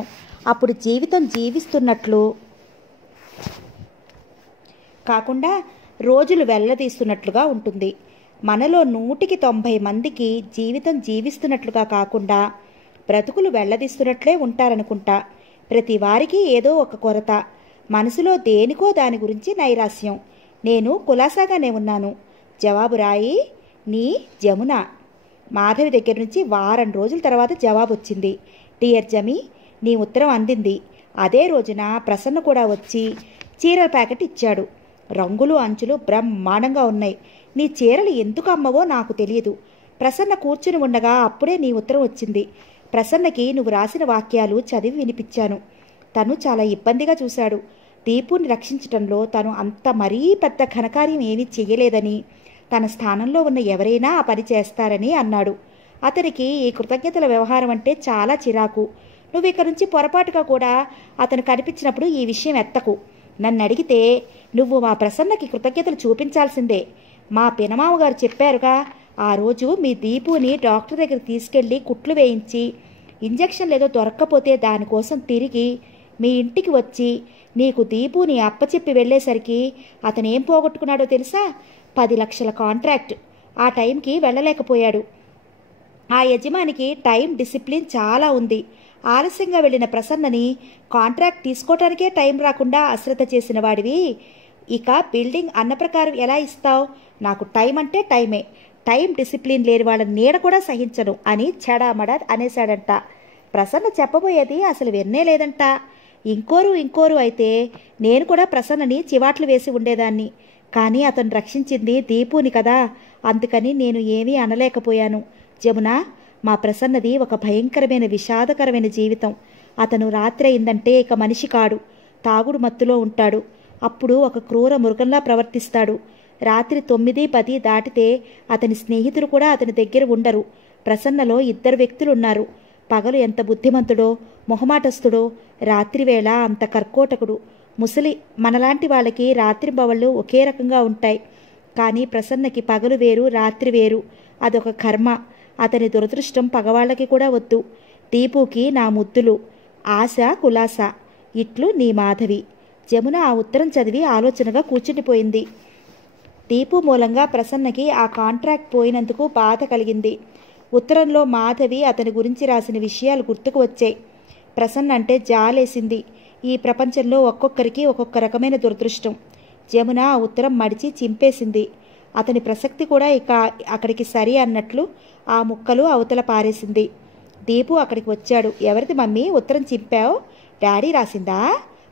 అప్పుడు జీవితం జీవిస్తున్నట్లు కాకుండా రోజులు వెల్లదీస్తున్నట్లుగా ఉంటుంది. మనలో 190 మందికి జీవితం జీవిస్తున్నట్లుగా కాకుండా బ్రతుకులు వెల్లదీస్తున్నట్లే ఉంటారనుకుంటా. ప్రతి వారికి ఏదో ఒక కొరత, మనసులో దేనికో దాని గురించి నైరాస్యం. నేను కులాసాగానే ఉన్నాను. జవాబు రాయి, నీ జమున. మాధవి దగ్గర నుంచి వారం రోజుల తర్వాత జవాబు వచ్చింది. డియర్ జమి, నీ ఉత్తరం అందింది. అదే రోజున ప్రసన్న కూడా వచ్చి చీరల ప్యాకెట్ ఇచ్చాడు. రంగులు అంచులు బ్రహ్మాండంగా ఉన్నాయి. నీ చీరలు ఎందుకు అమ్మవో నాకు తెలియదు. ప్రసన్న కూర్చుని ఉండగా అప్పుడే నీ ఉత్తరం వచ్చింది. ప్రసన్నకి నువ్వు రాసిన వాక్యాలు చదివి వినిపించాను. తను చాలా ఇబ్బందిగా చూశాడు. దీపుని రక్షించటంలో తను అంత మరీ పెద్ద ఘనకార్యం ఏమీ చెయ్యలేదని, తన స్థానంలో ఉన్న ఎవరైనా ఆ పని చేస్తారని అన్నాడు. అతనికి ఈ కృతజ్ఞతల వ్యవహారం అంటే చాలా చిరాకు. నువ్వు ఇక నుంచి పొరపాటుగా కూడా అతను కనిపించినప్పుడు ఈ విషయం ఎత్తకు. నన్ను అడిగితే నువ్వు మా ప్రసన్నకి కృతజ్ఞతలు చూపించాల్సిందే. మా పినమామగారు చెప్పారుగా, ఆ రోజు మీ దీపుని డాక్టర్ దగ్గర తీసుకెళ్ళి కుట్లు వేయించి ఇంజెక్షన్ ఏదో దొరక్కపోతే దానికోసం తిరిగి మీ ఇంటికి వచ్చి నీకు దీపుని అప్పచెప్పి వెళ్ళేసరికి అతను ఏం పోగొట్టుకున్నాడో తెలుసా? 10 లక్షల కాంట్రాక్ట్. ఆ టైంకి వెళ్ళలేకపోయాడు. ఆ యజమానికి టైం డిసిప్లిన్ చాలా ఉంది. ఆలస్యంగా వెళ్ళిన ప్రసన్నని కాంట్రాక్ట్ తీసుకోవటానికే టైం రాకుండా అశ్రద్ధ చేసిన వాడివి ఇక బిల్డింగ్ అన్న ప్రకారం ఎలా ఇస్తావు? నాకు టైం అంటే టైమే. టైం డిసిప్లిన్ లేని వాళ్ళ నీడ కూడా సహించను అని చెడామడా అనేశాడంట. ప్రసన్న చెప్పబోయేది అసలు విన్నే లేదంట. ఇంకోరు అయితే నేను కూడా ప్రసన్నని చివాట్లు వేసి ఉండేదాన్ని. కానీ అతను రక్షించింది దీపుని కదా, అందుకని నేను ఏమీ అనలేకపోయాను. జమున, మా ప్రసన్నది ఒక భయంకరమైన విషాదకరమైన జీవితం. అతను రాత్రి అయిందంటే ఇక మనిషి కాడు. తాగుడు మత్తులో ఉంటాడు. అప్పుడు ఒక క్రూర మృగంలా ప్రవర్తిస్తాడు. రాత్రి 9, 10 దాటితే అతని స్నేహితులు కూడా అతని దగ్గర ఉండరు. ప్రసన్నలో 2 వ్యక్తులున్నారు. పగలు ఎంత బుద్ధిమంతుడో, మొహమాటస్తుడో, రాత్రివేళ అంత కర్కోటకుడు. ముసలి మనలాంటి వాళ్ళకి రాత్రి బవళ్ళు ఒకే రకంగా ఉంటాయి. కానీ ప్రసన్నకి పగలు వేరు, రాత్రి వేరు. అదొక కర్మ. అతని దురదృష్టం పగవాళ్ళకి కూడా వద్దు. దీపుకి నా ముద్దులు. ఆశ కులాస. ఇట్లు నీ మాధవి. జమున ఆ ఉత్తరం చదివి ఆలోచనగా కూర్చుండిపోయింది. దీపు మూలంగా ప్రసన్నకి ఆ కాంట్రాక్ట్ పోయినందుకు బాధ కలిగింది. ఉత్తరంలో మాధవి అతని గురించి రాసిన విషయాలు గుర్తుకు వచ్చాయి. ప్రసన్న అంటే జాలేసింది. ఈ ప్రపంచంలో ఒక్కొక్కరికి ఒక్కొక్క రకమైన దురదృష్టం. జమున ఆ ఉత్తరం మడిచి చింపేసింది. అతని ప్రసక్తి కూడా ఇక అక్కడికి సరి అన్నట్లు ఆ ముక్కలు అవతల పారేసింది. దీపు అక్కడికి వచ్చాడు. ఎవరిది మమ్మీ ఉత్తరం చింపావు? డాడీ రాసిందా?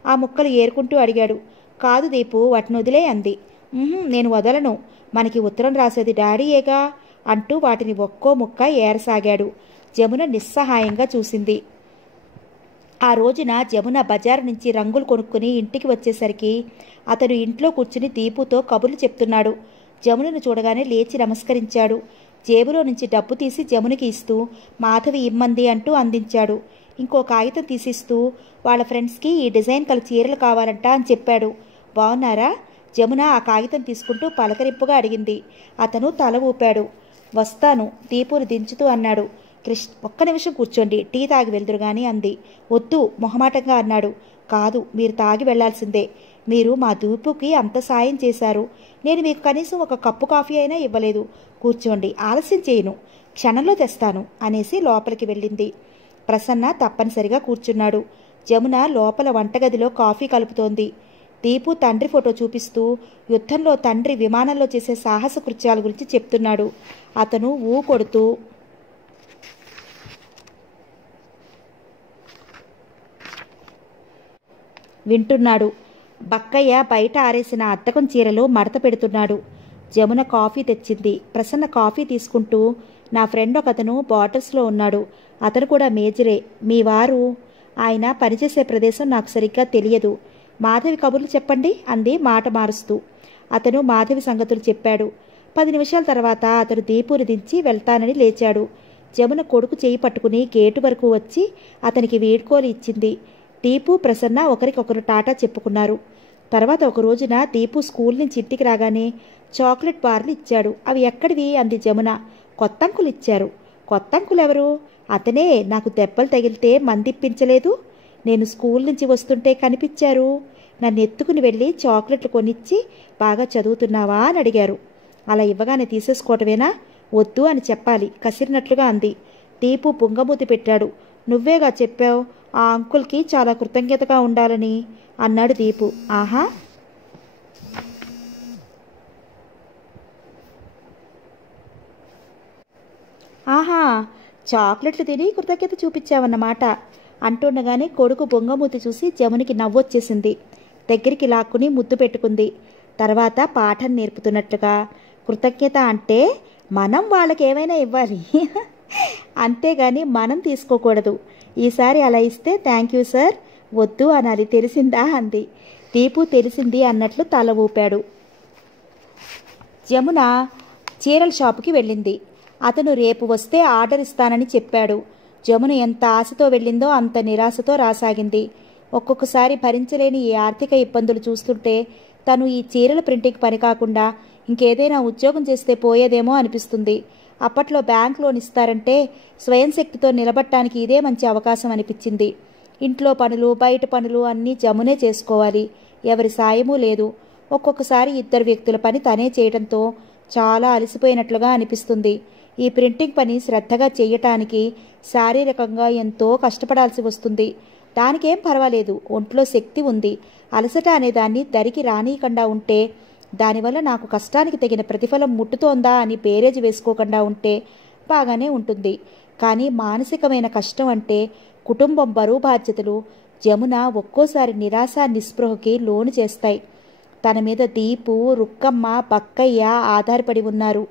ఆ ముక్కలు ఏరుకుంటూ అడిగాడు. కాదు దీపు, వాటిని వదిలే అంది. నేను వదలను. మనకి ఉత్తరం రాసేది డాడీయేగా అంటూ వాటిని ఒక్కో ముక్క ఏరసాగాడు. జమున నిస్సహాయంగా చూసింది. ఆ రోజున జమున బజారు నుంచి రంగులు కొనుక్కుని ఇంటికి వచ్చేసరికి అతను ఇంట్లో కూర్చుని దీపుతో కబుర్లు చెప్తున్నాడు. జమునను చూడగానే లేచి నమస్కరించాడు. జేబులో నుంచి డబ్బు తీసి జమునికి ఇస్తూ మాధవి ఇమ్మంది అంటూ అందించాడు. ఇంకో కాగితం తీసిస్తూ వాళ్ళ ఫ్రెండ్స్కి ఈ డిజైన్ కల చీరలు కావాలంట అని చెప్పాడు. బాగున్నారా? జమున ఆ కాగితం తీసుకుంటూ పలకరింపుగా అడిగింది. అతను తల ఊపాడు. వస్తాను దీపుని దించుతూ అన్నాడు. ఒక్క నిమిషం కూర్చోండి, టీ తాగి వెళ్దురు గాని అంది. వద్దు మొహమాటంగా అన్నాడు. కాదు, మీరు తాగి వెళ్లాల్సిందే. మీరు మా దీపుకి అంత సాయం చేశారు. నేను మీకు కనీసం ఒక కప్పు కాఫీ అయినా ఇవ్వలేదు. కూర్చోండి, ఆలస్యం చేయను, క్షణంలో తెస్తాను అనేసి లోపలికి వెళ్ళింది. ప్రసన్న తప్పనిసరిగా కూర్చున్నాడు. జమున లోపల వంటగదిలో కాఫీ కలుపుతోంది. దీపు తండ్రి ఫోటో చూపిస్తూ యుద్ధంలో తండ్రి విమానంలో చేసే సాహస కృత్యాల గురించి చెప్తున్నాడు. అతను కొడుతూ వింటున్నాడు. బక్కయ్య బయట ఆరేసిన అద్దకం చీరలు మడత పెడుతున్నాడు. జమున కాఫీ తెచ్చింది. ప్రసన్న కాఫీ తీసుకుంటూ, నా ఫ్రెండ్ ఒకతను బార్డర్స్లో ఉన్నాడు. అతను కూడా మేజరే. మీ వారు? ఆయన పనిచేసే ప్రదేశం నాకు సరిగ్గా తెలియదు. మాధవి కబుర్లు చెప్పండి అంది మాట మారుస్తూ. అతను మాధవి సంగతులు చెప్పాడు. 10 నిమిషాల తర్వాత అతను దీపుని దించి వెళ్తానని లేచాడు. జమున కొడుకు చేయి పట్టుకుని గేటు వరకు వచ్చి అతనికి వీడ్కోలు ఇచ్చింది. దీపు ప్రసన్న ఒకరికొకరు టాటా చెప్పుకున్నారు. తర్వాత ఒక రోజున దీపు స్కూల్ నుంచి ఇంటికి రాగానే చాక్లెట్ బార్లు ఇచ్చాడు. అవి ఎక్కడివి అంది జమున. కొత్తంకులు ఇచ్చారు. కొత్తంకులు ఎవరు? అతనే. నాకు దెబ్బలు తగిలితే మందిప్పించలేదు. నేను స్కూల్ నుంచి వస్తుంటే కనిపించారు. నన్ను ఎత్తుకుని వెళ్ళి చాక్లెట్లు కొనిచ్చి బాగా చదువుతున్నావా అని అడిగారు. అలా ఇవ్వగానే తీసేసుకోవటమేనా? వద్దు అని చెప్పాలి కసిరినట్లుగా అంది. దీపు పుంగమూతి పెట్టాడు. నువ్వేగా చెప్పావు ఆ అంకుల్కి చాలా కృతజ్ఞతగా ఉండాలని అన్నాడు దీపు. ఆహా ఆహా చాక్లెట్లు తిని కృతజ్ఞత చూపించావన్నమాట అంటుండగానే కొడుకు బొంగమూతి చూసి జమునికి నవ్వొచ్చేసింది. దగ్గరికి లాక్కుని ముద్దు పెట్టుకుంది. తర్వాత పాఠం నేర్పుతున్నట్లుగా, కృతజ్ఞత అంటే మనం వాళ్ళకి ఏమైనా ఇవ్వాలి, అంతేగాని మనం తీసుకోకూడదు. ఈసారి అలా ఇస్తే థ్యాంక్ యూ సార్, వద్దు అనాలి, తెలిసిందా అంది. దీపు తెలిసింది అన్నట్లు తల ఊపాడు. జమున చీరల షాపుకి వెళ్ళింది. అతను రేపు వస్తే ఆర్డర్ ఇస్తానని చెప్పాడు. జమున ఎంత ఆశతో వెళ్ళిందో అంత నిరాశతో రాసాగింది. ఒక్కొక్కసారి భరించలేని ఈ ఆర్థిక ఇబ్బందులు చూస్తుంటే తను ఈ చీరల ప్రింటింగ్ పని కాకుండా ఇంకేదైనా ఉద్యోగం చేస్తే పోయేదేమో అనిపిస్తుంది. అప్పట్లో బ్యాంక్ లోన్ ఇస్తారంటే స్వయం శక్తితో నిలబడటానికి ఇదే మంచి అవకాశం అనిపించింది. ఇంట్లో పనులు బయట పనులు అన్నీ జమునే చేసుకోవాలి. ఎవరి సాయమూ లేదు. ఒక్కొక్కసారి ఇద్దరు వ్యక్తుల పని తనే చేయడంతో చాలా అలసిపోయినట్లుగా అనిపిస్తుంది. ఈ ప్రింటింగ్ పని శ్రద్ధగా చేయటానికి శారీరకంగా ఎంతో కష్టపడాల్సి వస్తుంది. దానికేం పర్వాలేదు, ఒంట్లో శక్తి ఉంది. అలసట అనేదాన్ని దరికి రానీయకుండా ఉంటే, దానివల్ల నాకు కష్టానికి తగిన ప్రతిఫలం ముట్టుతోందా అని బేరేజ్ వేసుకోకుండా ఉంటే బాగానే ఉంటుంది. కానీ మానసికమైన కష్టం అంటే కుటుంబం బరువు బాధ్యతలు జమున ఒక్కోసారి నిరాశ నిస్పృహకి లోను చేస్తాయి. తన మీద దీపు, రుక్కమ్మ, బక్కయ్య ఆధారపడి ఉన్నారు.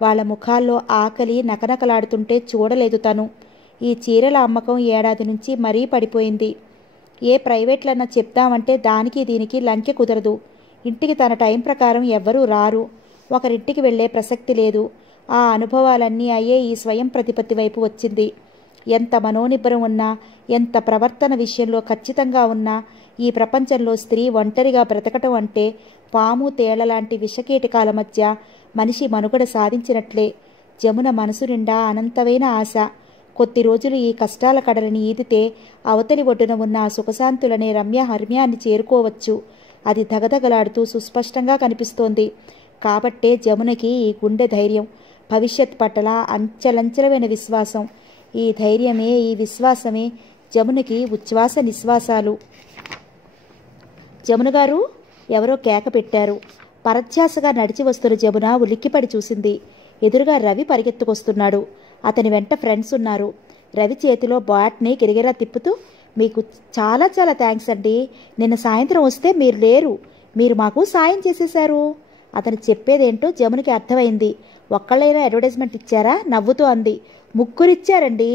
వాళ్ళ ముఖాల్లో ఆకలి నకనకలాడుతుంటే చూడలేదు తను. ఈ చీరల అమ్మకం ఏడాది నుంచి మరీ పడిపోయింది. ఏ ప్రైవేట్లన్నా చెప్దామంటే దానికి దీనికి లంకె కుదరదు. ఇంటికి తన టైం ప్రకారం ఎవ్వరూ రారు. ఒకరింటికి వెళ్లే ప్రసక్తి లేదు. ఆ అనుభవాలన్నీ అయ్యే ఈ స్వయం ప్రతిపత్తి వైపు వచ్చింది. ఎంత మనోనిబ్బరం ఉన్నా, ఎంత ప్రవర్తన విషయంలో ఖచ్చితంగా ఉన్నా, ఈ ప్రపంచంలో స్త్రీ ఒంటరిగా బ్రతకటం అంటే పాము తేళ్లలాంటి విషకీటకాల మధ్య మనిషి మనుగడ సాధించినట్లే. జమున మనసు నిండా అనంతమైన ఆశ. కొద్ది రోజులు ఈ కష్టాల కడలిని ఈదితే అవతలి ఒడ్డున ఉన్న ఆ సుఖశాంతులనే రమ్యాన్ని చేరుకోవచ్చు. అది దగదగలాడుతూ సుస్పష్టంగా కనిపిస్తోంది. కాబట్టే జమునకి ఈ గుండె ధైర్యం, భవిష్యత్ పట్ల అంచెలంచెలమైన విశ్వాసం. ఈ ధైర్యమే, ఈ విశ్వాసమే జమునకి ఉచ్ఛ్వాస నిశ్వాసాలు. జమున గారు, ఎవరో కేక పెట్టారు. పరధ్యాసగా నడిచి వస్తున్న జమున ఉలిక్కిపడి చూసింది. ఎదురుగా రవి పరిగెత్తుకొస్తున్నాడు. అతని వెంట ఫ్రెండ్స్ ఉన్నారు. రవి చేతిలో బాట్ని గిరిగిరా తిప్పుతూ, మీకు చాలా చాలా థ్యాంక్స్ అండి. నిన్న సాయంత్రం వస్తే మీరు లేరు. మీరు మాకు సాయం చేసేశారు. అతను చెప్పేదేంటో జమునికి అర్థమైంది. ఒక్కళ్ళైనా అడ్వర్టైజ్మెంట్ ఇచ్చారా? నవ్వుతూ అంది. ముగ్గురిచ్చారండి.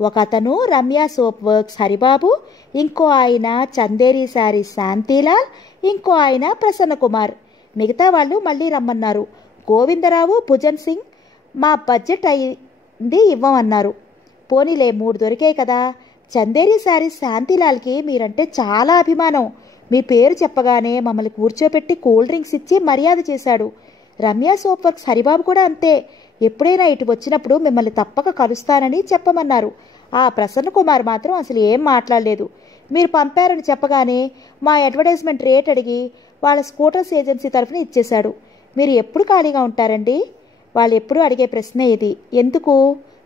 ఒక అతను రమ్య సోప్ వర్క్స్ హరిబాబు, ఇంకో ఆయన చందేరి శారీస్ శాంతిలాల్, ఇంకో ఆయన ప్రసన్న కుమార్. మిగతా వాళ్ళు మళ్ళీ రమ్మన్నారు. గోవిందరావు, భుజన్ సింగ్ మా బడ్జెట్ అయింది ఇవ్వమన్నారు. పోనీలే 3 దొరికాయి కదా. చందేరి శారీస్ శాంతిలాల్కి మీరంటే చాలా అభిమానం. మీ పేరు చెప్పగానే మమ్మల్ని కూర్చోపెట్టి కూల్ డ్రింక్స్ ఇచ్చి మర్యాద చేశాడు. రమ్య సోప్ వర్క్స్ హరిబాబు కూడా అంతే. ఎప్పుడైనా ఇటు వచ్చినప్పుడు మిమ్మల్ని తప్పక కలుస్తానని చెప్పమన్నారు. ఆ ప్రసన్న కుమార్ మాత్రం అసలు ఏం మాట్లాడలేదు. మీరు పంపారని చెప్పగానే మా అడ్వర్టైజ్మెంట్ రేట్ అడిగి వాళ్ళ స్కూటర్స్ ఏజెన్సీ తరఫున ఇచ్చేశాడు. మీరు ఎప్పుడు ఖాళీగా ఉంటారండి? వాళ్ళు ఎప్పుడూ అడిగే ప్రశ్నే ఇది. ఎందుకు?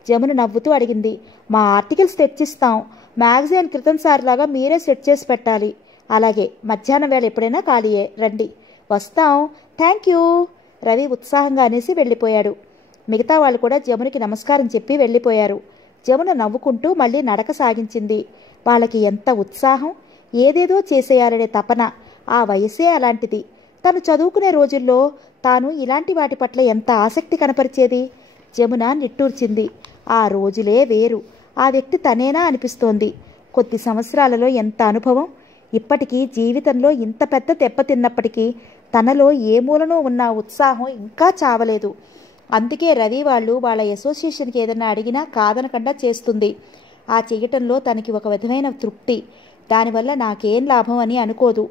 జమున నవ్వుతూ అడిగింది. మా ఆర్టికల్స్ తెచ్చిస్తాం. మ్యాగజైన్ క్రితం సార్లాగా మీరే సెట్ చేసి పెట్టాలి. అలాగే, మధ్యాహ్నం వేళ ఎప్పుడైనా ఖాళీయే, రండి. వస్తాం. Thank you. రవి ఉత్సాహంగా అనేసి వెళ్ళిపోయాడు. మిగతా వాళ్ళు కూడా జమునికి నమస్కారం చెప్పి వెళ్ళిపోయారు. జమున నవ్వుకుంటూ మళ్ళీ నడక సాగించింది. వాళ్ళకి ఎంత ఉత్సాహం! ఏదేదో చేసేయాలనే తపన. ఆ వయసే అలాంటిది. తను చదువుకునే రోజుల్లో తాను ఇలాంటి వాటి పట్ల ఎంత ఆసక్తి కనపరిచేది. జమున నిట్టూర్చింది. ఆ రోజులే వేరు. ఆ వ్యక్తి తనేనా అనిపిస్తోంది. కొద్ది సంవత్సరాలలో ఎంత అనుభవం! ఇప్పటికీ జీవితంలో ఇంత పెద్ద దెబ్బతిన్నప్పటికీ తనలో ఏ మూలనో ఉన్న ఉత్సాహం ఇంకా చావలేదు. అందుకే రవి వాళ్ళు వాళ్ళ అసోసియేషన్కి ఏదన్నా అడిగినా కాదనకుండా చేస్తుంది. ఆ చెయ్యటంలో తనకి ఒక విధమైన తృప్తి. దానివల్ల నాకేం లాభం అని అనుకోదు.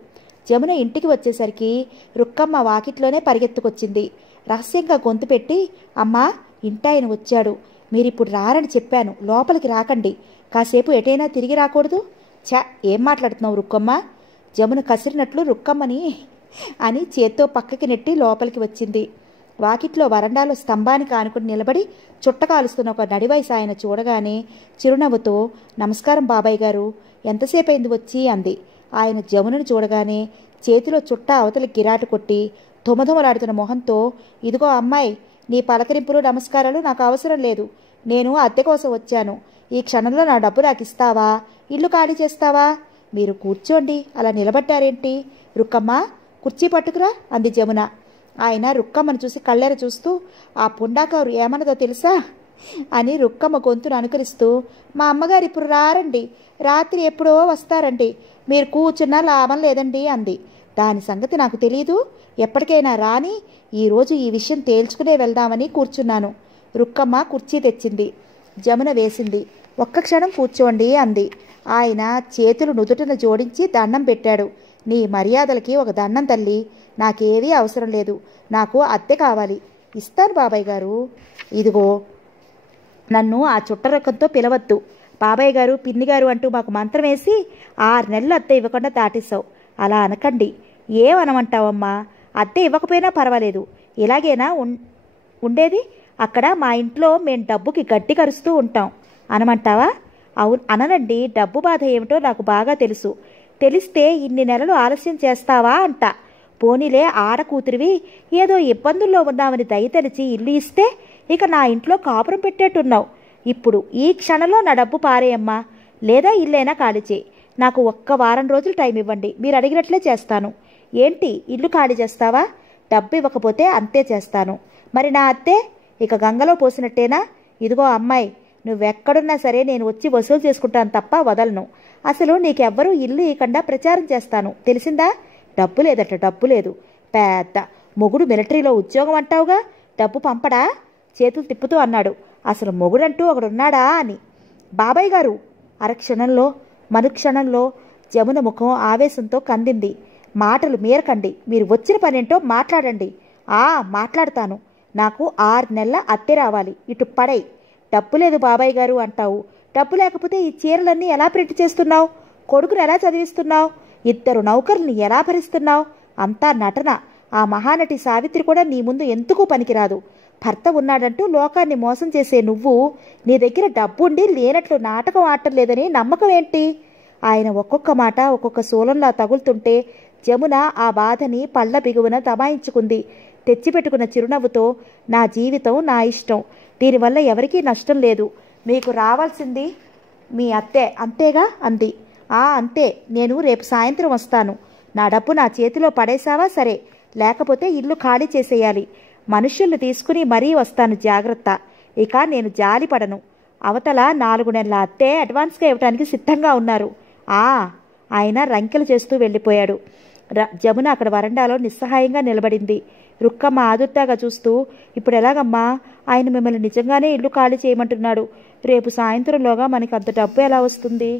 జమున ఇంటికి వచ్చేసరికి రుక్కమ్మ వాకిట్లోనే పరిగెత్తుకొచ్చింది. రహస్యంగా గొంతు పెట్టి, అమ్మా, ఇంటాయన వచ్చాడు. మీరిప్పుడు రారని చెప్పాను. లోపలికి రాకండి. కాసేపు ఎటైనా తిరిగి రాకూడదు? ఛా, ఏం మాట్లాడుతున్నావు రుక్కమ్మ? జమున కసిరినట్లు రుక్కమ్మని అని చేత్తో పక్కకి నెట్టి లోపలికి వచ్చింది. వాకిట్లో వరండాలో స్తంభానికి ఆనుకుని నిలబడి చుట్ట కాలుస్తున్న ఒక నడివయసు ఆయన చూడగానే చిరునవ్వుతో, నమస్కారం బాబాయ్ గారు, ఎంతసేపు అయింది వచ్చి అంది. ఆయన జమునను చూడగానే చేతిలో చుట్ట అవతలి గిరాటు కొట్టి ధుమధుమలాడుతున్న మొహంతో, ఇదిగో అమ్మాయి, నీ పలకరింపులు నమస్కారాలు నాకు అవసరం లేదు. నేను అద్దె కోసం వచ్చాను. ఈ క్షణంలో నా డబ్బు నాకు ఇస్తావా? ఇల్లు ఖాళీ చేస్తావా? మీరు కూర్చోండి, అలా నిలబడ్డారేంటి? రుక్కమ్మ, కుర్చీ పట్టుకురా అంది జమున. ఆయన రుక్కమ్మను చూసి కళ్ళెర చూస్తూ, ఆ పుండాకారు ఏమన్నదో తెలుసా అని రుక్కమ్మ గొంతును అనుకరిస్తూ, మా అమ్మగారు ఇప్పుడు రారండి, రాత్రి ఎప్పుడో వస్తారండి, మీరు కూర్చున్నా లాభం లేదండి అంది. దాని సంగతి నాకు తెలీదు. ఎప్పటికైనా రాని, ఈరోజు ఈ విషయం తేల్చుకునే వెళ్దామని కూర్చున్నాను. రుక్కమ్మ కుర్చీ తెచ్చింది. జమున వేసింది. ఒక్క క్షణం కూర్చోండి అంది. ఆయన చేతులు నుదుటిన జోడించి దండం పెట్టాడు. నీ మర్యాదలకి ఒక దండం తల్లి. నాకేవీ అవసరం లేదు. నాకు అద్దె కావాలి. ఇస్తాను బాబాయ్ గారు. ఇదిగో, నన్ను ఆ చుట్టరకంతో పిలవద్దు. బాబాయ్ గారు, పిన్ని గారు అంటూ మాకు మంత్రం వేసి 6 నెలలు అద్దె ఇవ్వకుండా దాటేశావు. అలా అనకండి. ఏమనమంటావమ్మా? అద్దె ఇవ్వకపోయినా పర్వాలేదు. ఇలాగేనా ఉండేది? అక్కడ మా ఇంట్లో మేం డబ్బుకి గడ్డి కరుస్తూ ఉంటాం అనమంటావా? అవును అననండి. డబ్బు బాధ ఏమిటో నాకు బాగా తెలుసు. తెలిస్తే ఇన్ని నెలలు ఆలస్యం చేస్తావా అంట. పోనీలే, ఆడకూతురివి ఏదో ఇబ్బందుల్లో ఉన్నామని దయతలిచి ఇల్లు ఇస్తే ఇక నా ఇంట్లో కాపురం పెట్టేట్టున్నావు. ఇప్పుడు ఈ క్షణంలో నా డబ్బు పారేయమ్మా, లేదా ఇల్లైనా ఖాళీ చేయి. నాకు ఒక్క వారం రోజులు టైం ఇవ్వండి. మీరు అడిగినట్లే చేస్తాను. ఏంటి, ఇల్లు ఖాళీ చేస్తావా? డబ్బు ఇవ్వకపోతే అంతే చేస్తాను. మరి నా అత్తే ఇక గంగలో పోసినట్టేనా? ఇదిగో అమ్మాయి, నువ్వెక్కడున్నా సరే నేను వచ్చి వసూలు చేసుకుంటాను తప్ప వదలను. అసలు నీకెవ్వరూ ఇల్లు ఇవ్వకుండా ప్రచారం చేస్తాను, తెలిసిందా? డబ్బు లేదట, డబ్బు లేదు. పెద్ద మొగుడు మిలిటరీలో ఉద్యోగం అంటావుగా, డబ్బు పంపడా? చేతులు తిప్పుతూ అన్నాడు. అసలు మొగుడంటూ ఒకడున్నాడా అని. బాబాయ్ గారు! అరక్షణంలో మరుక్షణంలో జమున ముఖం ఆవేశంతో కందింది. మాటలు మీరకండి. మీరు వచ్చిన పనేంటో మాట్లాడండి. మాట్లాడతాను. నాకు 6 నెలల అద్దె రావాలి. ఇటు పడై. డబ్బు లేదు బాబాయ్ గారు అంటావు. డబ్బు లేకపోతే ఈ చీరలన్నీ ఎలా ప్రింట్ చేస్తున్నావు? కొడుకుని ఎలా చదివిస్తున్నావు? 2 నౌకర్ని ఎలా భరిస్తున్నావు? అంతా నటన. ఆ మహానటి సావిత్రి కూడా నీ ముందు ఎందుకు పనికిరాదు. భర్త ఉన్నాడంటూ లోకాన్ని మోసం చేసే నువ్వు నీ దగ్గర డబ్బుండి లేనట్లు నాటకం ఆడటం లేదని నమ్మకం ఏంటి? ఆయన ఒక్కొక్క మాట ఒక్కొక్క శూలంలా తగులుతుంటే జమున ఆ బాధని పళ్ళ బిగువున దబాయించుకుంది. తెచ్చిపెట్టుకున్న చిరునవ్వుతో, నా జీవితం నా ఇష్టం. దీనివల్ల ఎవరికీ నష్టం లేదు. మీకు రావాల్సింది మీ అత్తే, అంతేగా అంది. అంతే. నేను రేపు సాయంత్రం వస్తాను. నా డబ్బు నా చేతిలో పడేసావా సరే, లేకపోతే ఇల్లు ఖాళీ చేసేయాలి. మనుష్యుల్ని తీసుకుని మరీ వస్తాను, జాగ్రత్త. ఇక నేను జాలి పడను. అవతల 4 నెలల అత్తే అడ్వాన్స్గా ఇవ్వడానికి సిద్ధంగా ఉన్నారు. ఆయన రంకెలు చేస్తూ వెళ్ళిపోయాడు. జమున అక్కడ వరండాలో నిస్సహాయంగా నిలబడింది. రుక్కమ్మ ఆదుర్దాగా చూస్తూ, ఇప్పుడు ఎలాగమ్మా? ఆయన మిమ్మల్ని నిజంగానే ఇల్లు ఖాళీ చేయమంటున్నాడు. రేపు సాయంత్రంలోగా మనకి అంత డబ్బు ఎలా వస్తుంది?